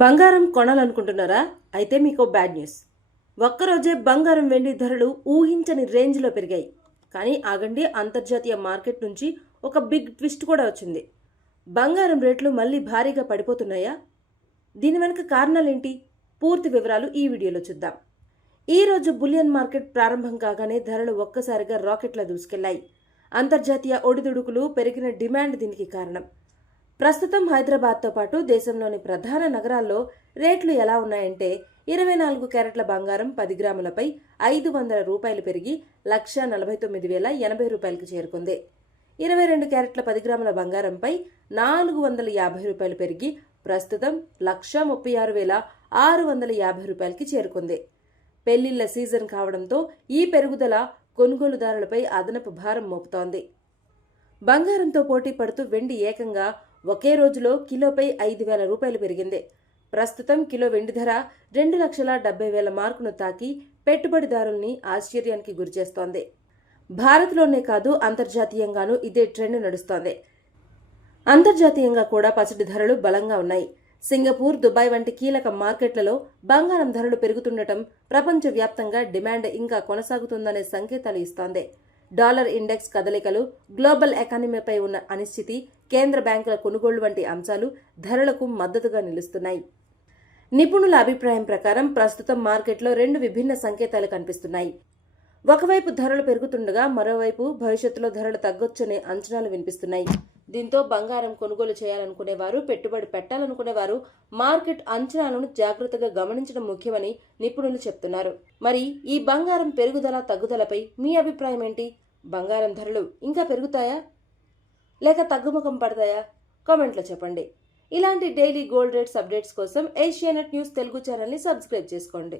బంగారం కొనాలనుకుంటున్నారా? అయితే మీకు బ్యాడ్ న్యూస్. ఒక్కరోజే బంగారం వెండి ధరలు ఊహించని రేంజ్లో పెరిగాయి. కానీ ఆగండి, అంతర్జాతీయ మార్కెట్ నుంచి ఒక బిగ్ ట్విస్ట్ కూడా వచ్చింది. బంగారం రేట్లు మళ్ళీ భారీగా పడిపోతున్నాయా? దీని వెనుక కారణాలేంటి? పూర్తి వివరాలు ఈ వీడియోలో చూద్దాం. ఈ రోజు బులియన్ మార్కెట్ ప్రారంభం కాగానే ధరలు ఒక్కసారిగా రాకెట్లా దూసుకెళ్లాయి. అంతర్జాతీయ ఒడిదుడుకులు, పెరిగిన డిమాండ్ దీనికి కారణం. ప్రస్తుతం హైదరాబాద్తో పాటు దేశంలోని ప్రధాన నగరాల్లో రేట్లు ఎలా ఉన్నాయంటే 24 క్యారెట్ల బంగారం 10 గ్రాములపై 500 రూపాయలు పెరిగి 1,49,080 రూపాయలకు చేరుకుంది. 22 క్యారెట్ల 10 గ్రాముల బంగారంపై 450 రూపాయలు పెరిగి ప్రస్తుతం 1,36,650 రూపాయలకి చేరుకుంది. పెళ్లిళ్ల సీజన్ కావడంతో ఈ పెరుగుదల కొనుగోలుదారులపై అదనపు భారం మోపుతోంది. బంగారంతో పోటీ పడుతూ వెండి ఏకంగా ఒకే రోజులో కిలోపై 5,000 రూపాయలు పెరిగింది. ప్రస్తుతం కిలో వెండి ధర 2,70,000 మార్కును తాకి పెట్టుబడిదారుల్ని ఆశ్చర్యానికి గురిచేస్తోంది. భారత్లోనే కాదు, అంతర్జాతీయంగానూ ఇదే ట్రెండ్ నడుస్తోంది. అంతర్జాతీయంగా కూడా పసిడి ధరలు బలంగా ఉన్నాయి. సింగపూర్, దుబాయ్ వంటి కీలక మార్కెట్లలో బంగారం ధరలు పెరుగుతుండటం ప్రపంచవ్యాప్తంగా డిమాండ్ ఇంకా కొనసాగుతుందనే సంకేతాలు ఇస్తోంది. డాలర్ ఇండెక్స్ కదలికలు, గ్లోబల్ ఎకానమీపై ఉన్న అనిశ్చితి, కేంద్ర బ్యాంకుల కొనుగోళ్లు వంటి అంశాలు ధరలకు మద్దతుగా నిలుస్తున్నాయి. నిపుణుల అభిప్రాయం ప్రకారం ప్రస్తుతం మార్కెట్లో 2 విభిన్న సంకేతాలు కనిపిస్తున్నాయి. ఒకవైపు ధరలు పెరుగుతుండగా మరోవైపు భవిష్యత్తులో ధరలు తగ్గొచ్చనే అంచనాలు వినిపిస్తున్నాయి. దీంతో బంగారం కొనుగోలు చేయాలనుకునేవారు, పెట్టుబడి పెట్టాలనుకునేవారు మార్కెట్ అంచనాలను జాగ్రత్తగా గమనించడం ముఖ్యమని నిపుణులు చెప్తున్నారు. మరి ఈ బంగారం పెరుగుదల, తగ్గుదలపై మీ అభిప్రాయం ఏంటి? బంగారం ధరలు ఇంకా పెరుగుతాయా లేక తగ్గుముఖం పడతాయా? కామెంట్లో చెప్పండి. ఇలాంటి డైలీ గోల్డ్ రేట్స్ అప్డేట్స్ కోసం ఏషియానెట్ న్యూస్ తెలుగు ఛానల్ని సబ్స్క్రైబ్ చేసుకోండి.